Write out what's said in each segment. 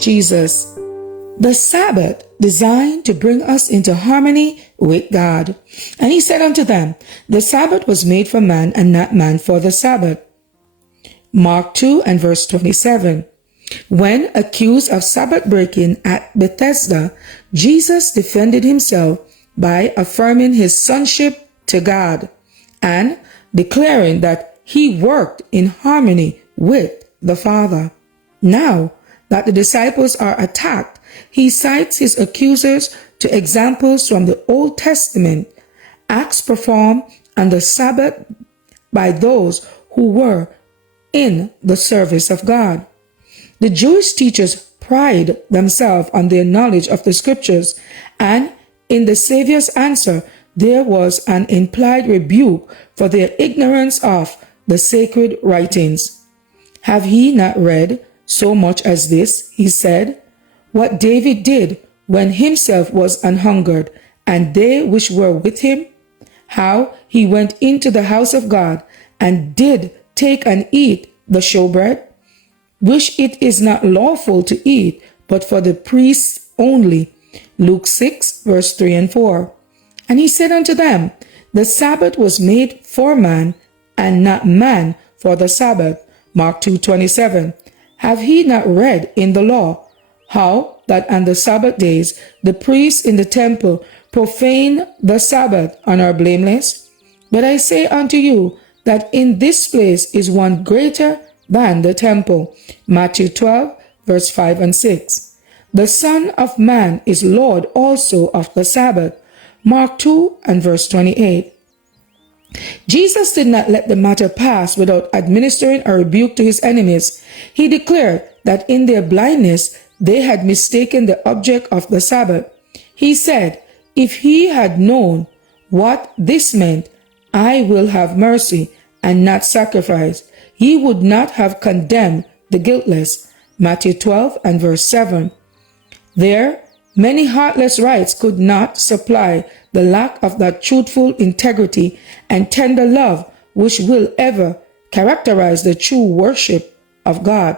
Jesus. The Sabbath designed to bring us into harmony with God. And he said unto them, the Sabbath was made for man, and not man for the Sabbath. Mark 2 and verse 27. When accused of Sabbath breaking at Bethesda, Jesus defended himself by affirming his sonship to God and declaring that he worked in harmony with the Father. Now that the disciples are attacked, he cites his accusers to examples from the Old Testament, acts performed on the Sabbath by those who were in the service of God. The Jewish teachers pride themselves on their knowledge of the scriptures, and in the Savior's answer, there was an implied rebuke for their ignorance of the sacred writings. Have ye not read so much as this, he said, what David did when himself was an hungered, and they which were with him, how he went into the house of God, and did take and eat the showbread, which it is not lawful to eat, but for the priests only. Luke 6, verse 3 and 4. And he said unto them, the Sabbath was made for man, and not man for the Sabbath. Mark 2:27. Have he not read in the law how that on the Sabbath days the priests in the temple profane the Sabbath and are blameless? But I say unto you that in this place is one greater than the temple. Matthew 12, verse 5 and 6. The Son of Man is Lord also of the Sabbath. Mark 2 and verse 28. Jesus did not let the matter pass without administering a rebuke to his enemies. He declared that in their blindness they had mistaken the object of the Sabbath. He said, if he had known what this meant, I will have mercy and not sacrifice, he would not have condemned the guiltless. Matthew 12 and verse 7. There, many heartless rites could not supply the lack of that truthful integrity and tender love which will ever characterize the true worship of God.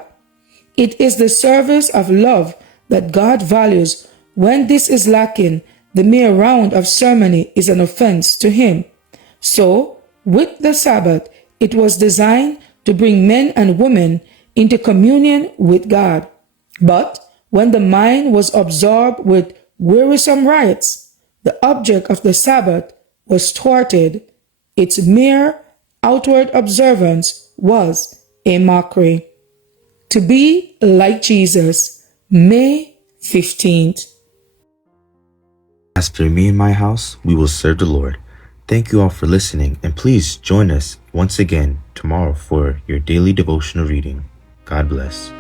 It is the service of love that God values. When this is lacking, the mere round of ceremony is an offense to him. So, with the Sabbath, it was designed to bring men and women into communion with God. But when the mind was absorbed with wearisome rites, the object of the Sabbath was thwarted. Its mere outward observance was a mockery. To be like Jesus, May 15th. As for me and my house, we will serve the Lord. Thank you all for listening, and please join us once again tomorrow for your daily devotional reading. God bless.